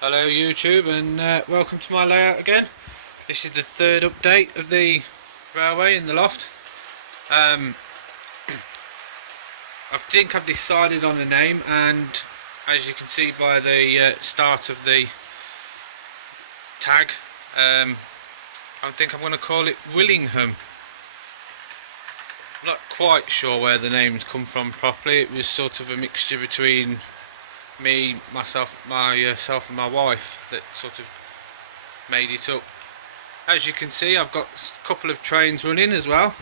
Hello YouTube, and welcome to my layout again. This is the third update of the railway in the loft. I think I've decided on a name, and as you can see by the start of the tag, I think I'm going to call it Willingham. I'm not quite sure where the name's come from properly. It was sort of a mixture between myself and my wife that sort of made it up. As you can see, I've got a couple of trains running as well,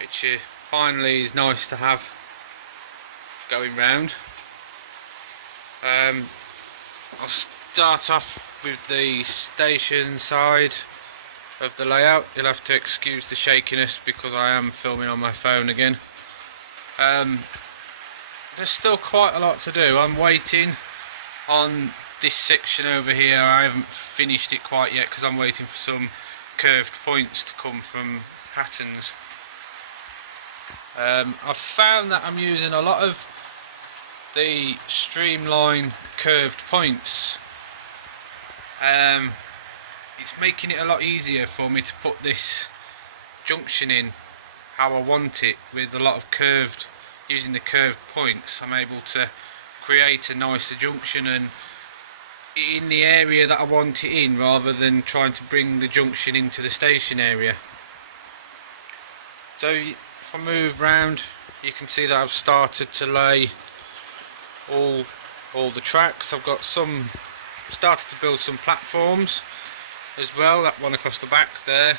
which finally is nice to have going round. I'll start off with the station side of the layout. You'll have to excuse the shakiness because I am filming on my phone again. There's still quite a lot to do. I'm waiting on this section over here. I haven't finished it quite yet because I'm waiting for some curved points to come from patterns. I've found that I'm using a lot of the streamline curved points. It's making it a lot easier for me to put this junction in how I want it, with a lot of curved. Using the curved points, I'm able to create a nicer junction and in the area that I want it in, rather than trying to bring the junction into the station area. So if I move round, you can see that I've started to lay all the tracks. I've got started to build some platforms as well. That one across the back there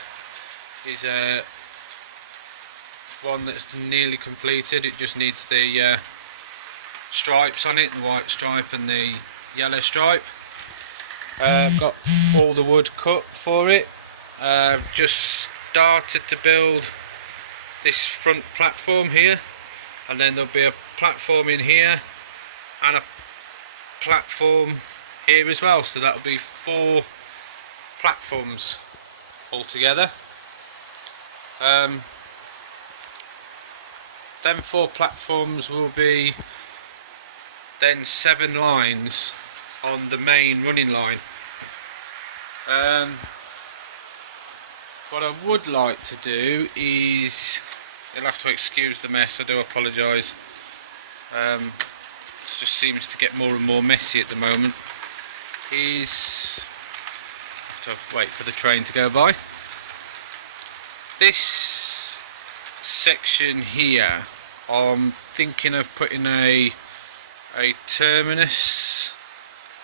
is one that's nearly completed. It just needs the stripes on it, the white stripe and the yellow stripe. I've got all the wood cut for it. I've just started to build this front platform here, and then there'll be a platform in here and a platform here as well, so that'll be 4 platforms altogether. Then 4 platforms will be then 7 lines on the main running line. What I would like to do is, you'll have to excuse the mess, I do apologise. It just seems to get more and more messy at the moment. Is to wait for the train to go by. This section here, I'm thinking of putting a terminus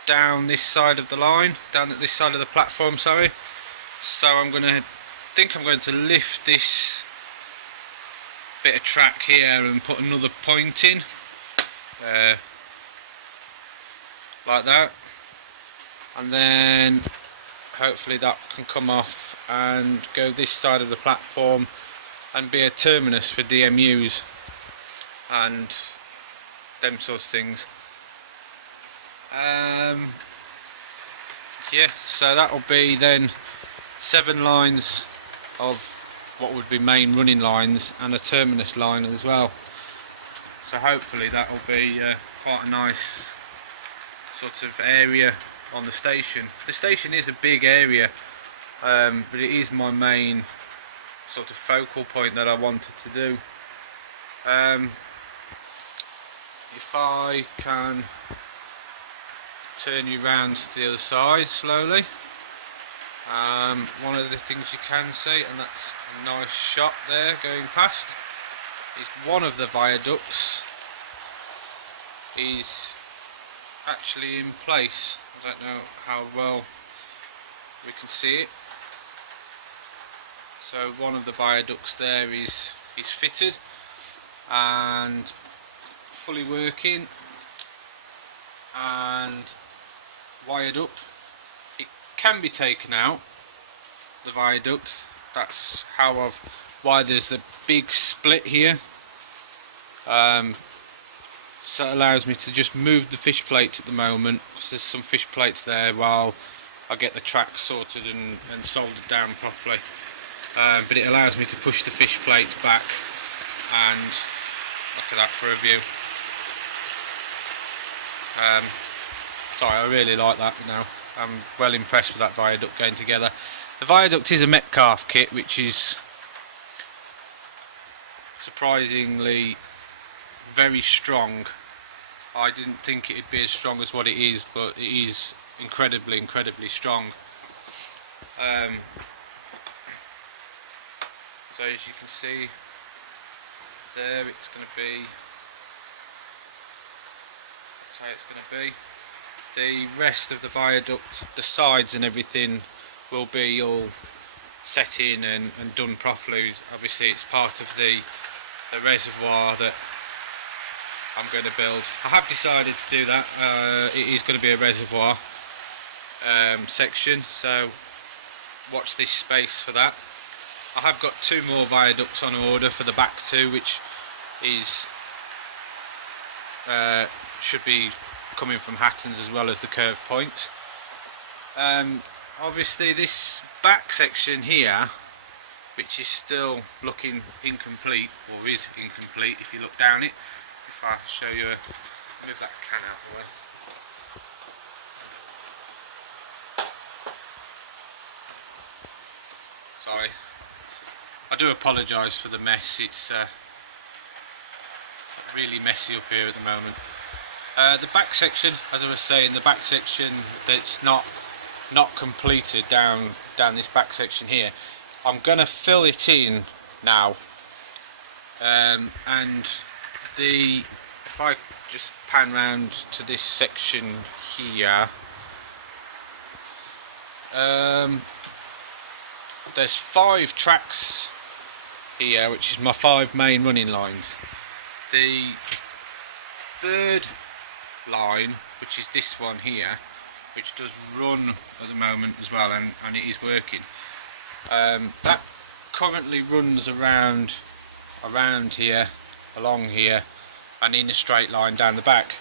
down this side of the line, down at this side of the platform, sorry. So I'm going to lift this bit of track here and put another point in, like that, and then hopefully that can come off and go this side of the platform and be a terminus for DMUs and them sorts of things. Yeah, so that'll be then 7 lines of what would be main running lines and a terminus line as well. So hopefully that'll be quite a nice sort of area on the station. The station is a big area, but it is my main sort of focal point that I wanted to do. If I can turn you round to the other side slowly, one of the things you can see, and that's a nice shot there going past, is one of the viaducts is actually in place. I don't know how well we can see it. So one of the viaducts there is fitted and fully working and wired up. It can be taken out, the viaduct. That's why there's a big split here. So it allows me to just move the fish plates at the moment, because there's some fish plates there while I get the track sorted and soldered down properly. But it allows me to push the fish plates back, and look at that for a view. Sorry, I really like that now. I'm well impressed with that viaduct going together. The viaduct is a Metcalfe kit, which is surprisingly very strong. I didn't think it'd be as strong as what it is, but it is incredibly strong. So as you can see there, it's going to be, that's how it's going to be. The rest of the viaduct, the sides and everything, will be all set in and done properly. Obviously it's part of the reservoir that I'm going to build. I have decided to do that. It is going to be a reservoir section, so watch this space for that. I have got 2 more viaducts on order for the back 2, which is should be coming from Hatton's as well as the curve point. Obviously this back section here, which is still looking incomplete, or is incomplete if you look down it. If I show you, move that can out of the way. Sorry, I do apologise for the mess. It's really messy up here at the moment. The back section, as I was saying, the back section that's not completed down this back section here, I'm gonna fill it in now. And if I just pan round to this section here, there's 5 tracks here, which is my 5 main running lines. The 3rd line, which is this one here, which does run at the moment as well, and it is working. That currently runs around here, along here, and in a straight line down the back.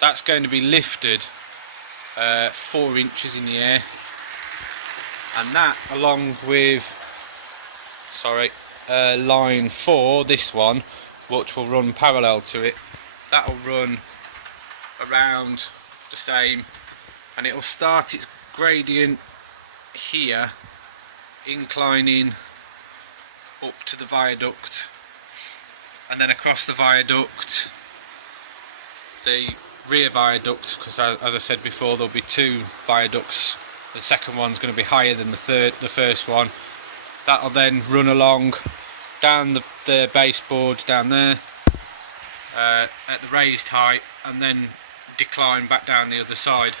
That's going to be lifted 4 inches in the air, and that, along with line 4, this one, which will run parallel to it, that will run around the same, and it will start its gradient here, inclining up to the viaduct, and then across the viaduct, the rear viaduct, because as I said before, there'll be 2 viaducts. The second one's going to be higher than the first one. That'll then run along down the baseboard down there at the raised height, and then decline back down the other side.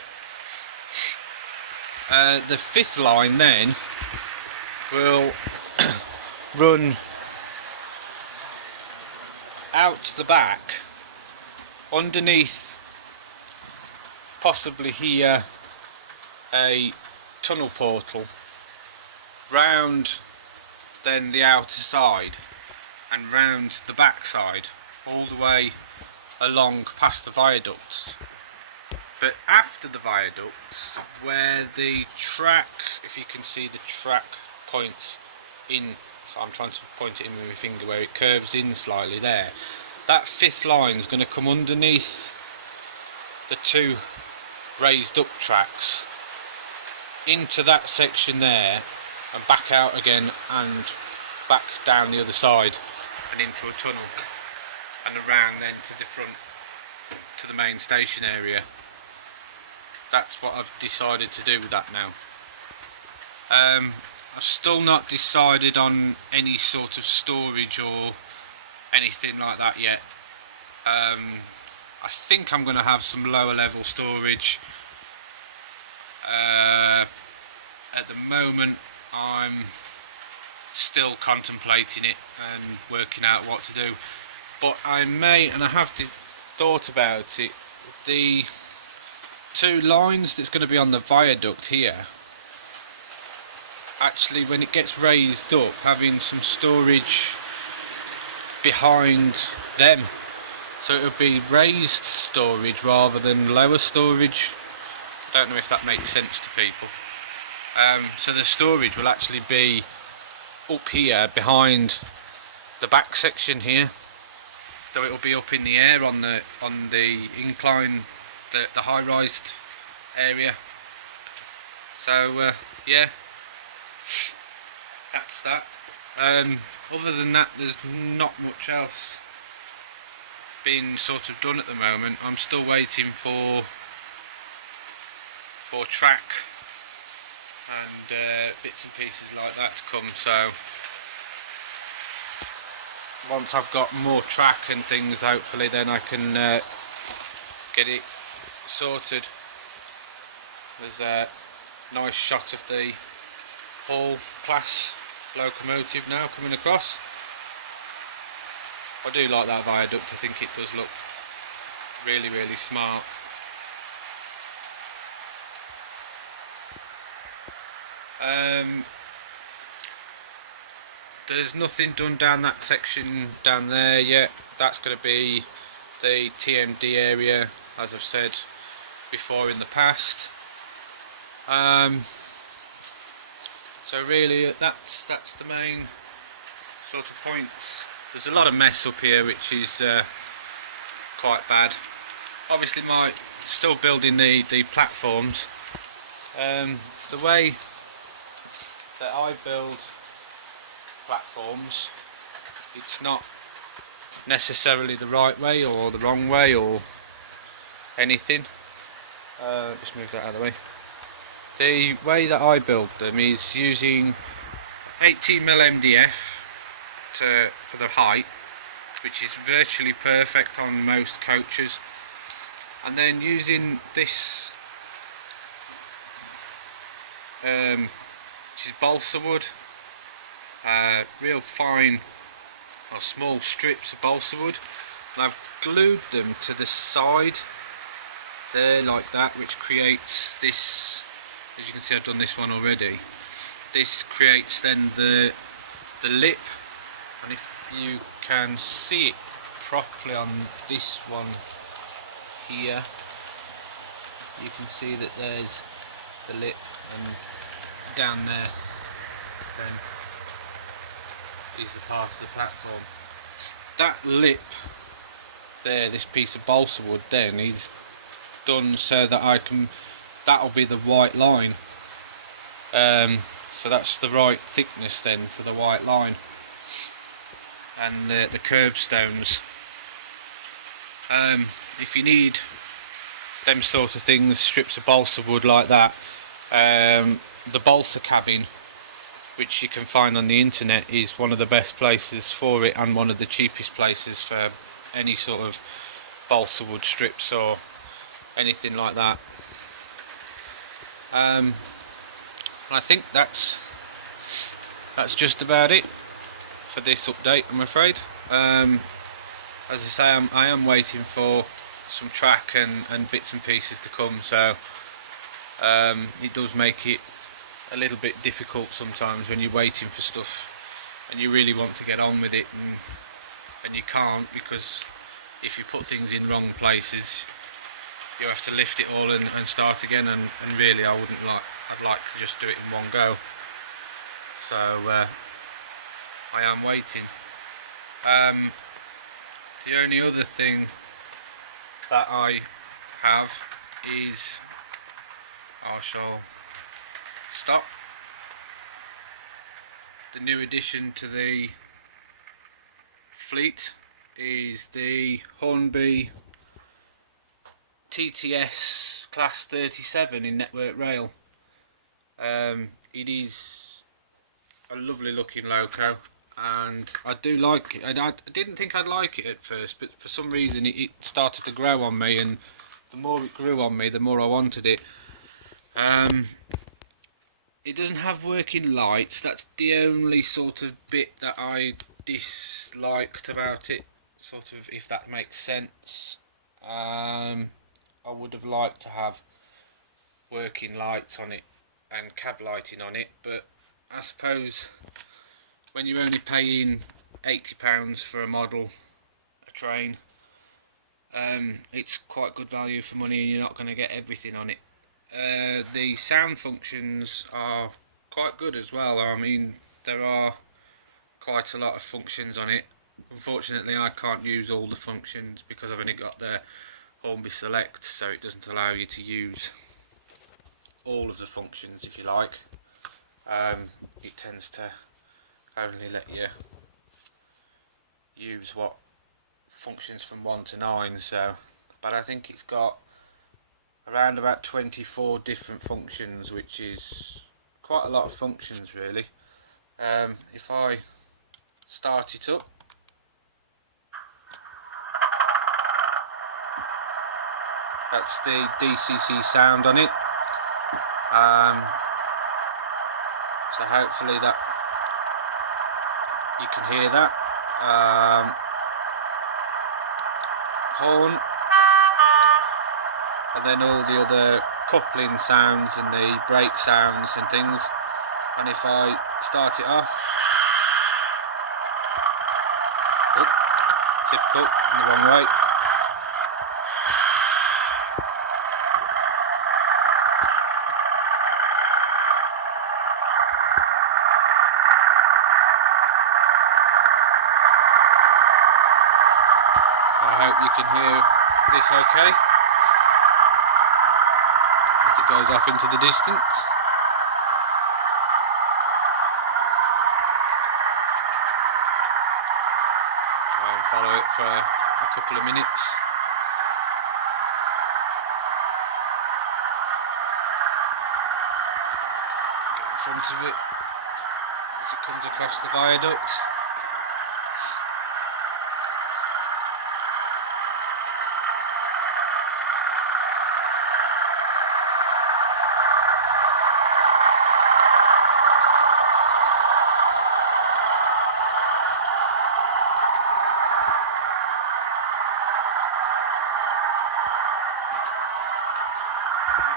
The 5th line then will run out the back, underneath, possibly here, a tunnel portal, round then the outer side, and round the back side, all the way along past the viaducts. But after the viaducts, where the track, if you can see the track points in, so I'm trying to point it in with my finger where it curves in slightly there, that 5th line is going to come underneath the 2 raised up tracks into that section there, and back out again, and back down the other side and into a tunnel, and around then to the front, to the main station area. That's what I've decided to do with that now. I've still not decided on any sort of storage or anything like that yet. I think I'm going to have some lower level storage. At the moment I'm still contemplating it and working out what to do, but I may, and I have thought about it, the 2 lines that's going to be on the viaduct here, actually when it gets raised up, having some storage behind them, so it would be raised storage rather than lower storage. I don't know if that makes sense to people. So the storage will actually be up here behind the back section here, so it will be up in the air on the incline, the high-rised area. So yeah, that's that. Other than that, there's not much else being sort of done at the moment. I'm still waiting for track and bits and pieces like that to come. So once I've got more track and things, hopefully then I can get it sorted. There's a nice shot of the Hall class locomotive now coming across. I do like that viaduct. I think it does look really, really smart. There's nothing done down that section down there yet. That's going to be the TMD area, as I've said before in the past. So really that's the main sort of points. There's a lot of mess up here which is quite bad. Obviously still building the platforms. The way that I build platforms, it's not necessarily the right way or the wrong way or anything. Just move that out of the way. The way that I build them is using 18mm MDF for the height, which is virtually perfect on most coaches, and then using this which is balsa wood, real fine or small strips of balsa wood, and I've glued them to the side there like that, which creates this. As you can see, I've done this one already. This creates then the lip, and if you can see it properly on this one here, you can see that there's the lip, and down there then is the part of the platform. That lip there, this piece of balsa wood then, is done so that that'll be the white line. So that's the right thickness then for the white line. And the curbstones. If you need them sort of things, strips of balsa wood like that, the balsa cabin, which you can find on the internet, is one of the best places for it, and one of the cheapest places for any sort of balsa wood strips or anything like that. I think that's just about it for this update, I'm afraid. As I say, I am waiting for some track and bits and pieces to come, so it does make it a little bit difficult sometimes when you're waiting for stuff and you really want to get on with it, and you can't, because if you put things in wrong places you have to lift it all and start again, and really I'd like to just do it in one go. So I am waiting. The only other thing that I have is, I shall stop, the new addition to the fleet is the Hornby TTS Class 37 in Network Rail. It is a lovely looking loco, and I do like it. I didn't think I'd like it at first, but for some reason it started to grow on me, and the more it grew on me, the more I wanted it. It doesn't have working lights. That's the only sort of bit that I disliked about it, sort of, if that makes sense. I would have liked to have working lights on it and cab lighting on it, but I suppose when you're only paying £80 for a model, a train, it's quite good value for money, and you're not going to get everything on it. The sound functions are quite good as well. I mean, there are quite a lot of functions on it. Unfortunately, I can't use all the functions because I've only got the Hornby Select, so it doesn't allow you to use all of the functions, if you like. It tends to only let you use what functions from 1 to 9, so, but I think it's got around about 24 different functions, which is quite a lot of functions really. If I start it up, that's the DCC sound on it. So hopefully that you can hear that. Horn, and then all the other coupling sounds and the brake sounds and things. And if I start it off, typical, in the wrong way. I hope you can hear this okay as it goes off into the distance. Try and follow it for a couple of minutes. Get in front of it as it comes across the viaduct.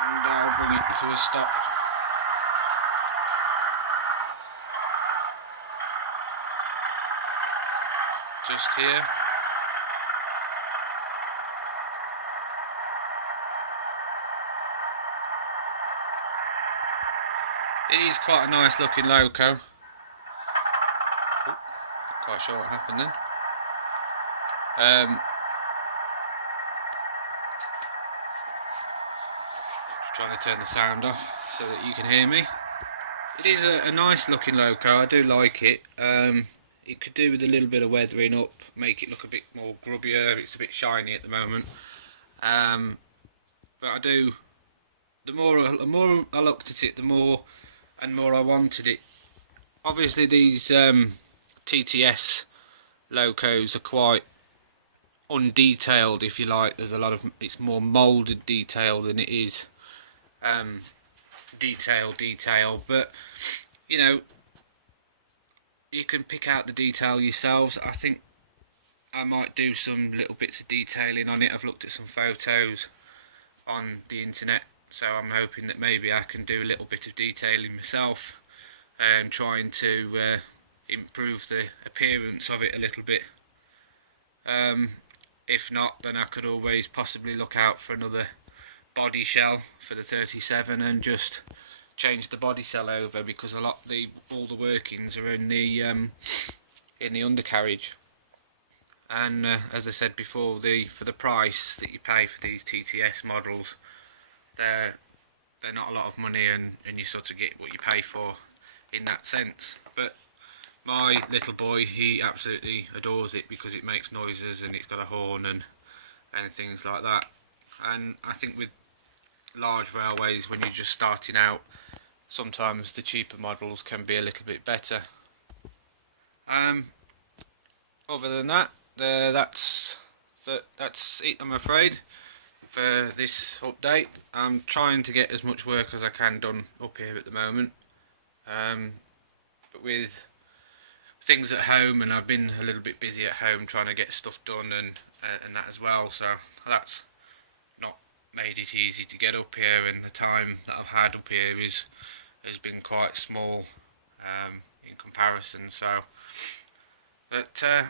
And I'll bring it to a stop. Just here. It is quite a nice looking loco. Not quite sure what happened then. Just trying to turn the sound off so that you can hear me. It is a nice looking loco, I do like it. It could do with a little bit of weathering up, make it look a bit more grubbier. It's a bit shiny at the moment. But I do, the more I looked at it, the more and more I wanted it. Obviously these TTS locos are quite undetailed, if you like. There's a lot of, it's more moulded detail than it is detail, but you know, you can pick out the detail yourselves. I think I might do some little bits of detailing on it. I've looked at some photos on the internet, so I'm hoping that maybe I can do a little bit of detailing myself and trying to improve the appearance of it a little bit. If not, then I could always possibly look out for another body shell for the 37 and just change the body shell over, because all the workings are in the undercarriage. And as I said before, for the price that you pay for these TTS models, they're not a lot of money, and you sort of get what you pay for in that sense. But my little boy, he absolutely adores it because it makes noises and it's got a horn and things like that. And I think with large railways, when you're just starting out, sometimes the cheaper models can be a little bit better. Other than that, that's it, I'm afraid, for this update. I'm trying to get as much work as I can done up here at the moment, but with things at home, and I've been a little bit busy at home trying to get stuff done and that as well, so that's not made it easy to get up here, and the time that I've had up here has been quite small in comparison. So, but I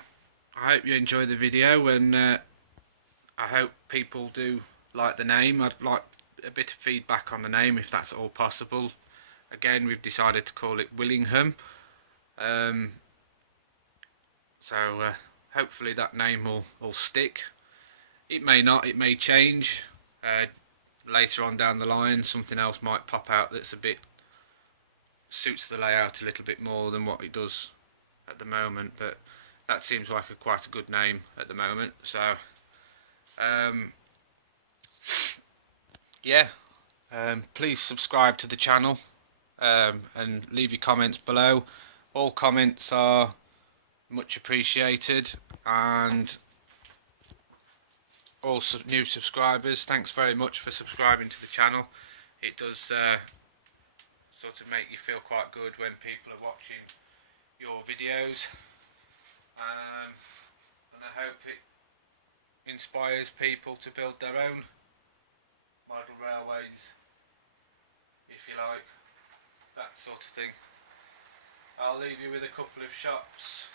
hope you enjoy the video, and I hope people do like the name. I'd like a bit of feedback on the name, if that's at all possible. Again, we've decided to call it Willingham, so hopefully that name will stick. It may not, it may change. later on down the line something else might pop out that's a bit suits the layout a little bit more than what it does at the moment, but that seems like quite a good name at the moment. So yeah, please subscribe to the channel and leave your comments below. All comments are much appreciated, and all new subscribers, thanks very much for subscribing to the channel. It does sort of make you feel quite good when people are watching your videos, and I hope it inspires people to build their own model railways, if you like, that sort of thing. I'll leave you with a couple of shots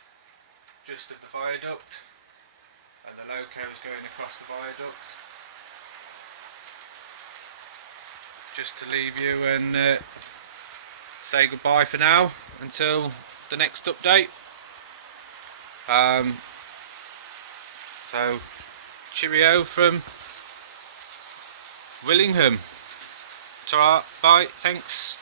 just of the viaduct and the locos going across the viaduct, just to leave you and say goodbye for now until the next update. So cheerio from Willingham. Ta-ra, bye, thanks.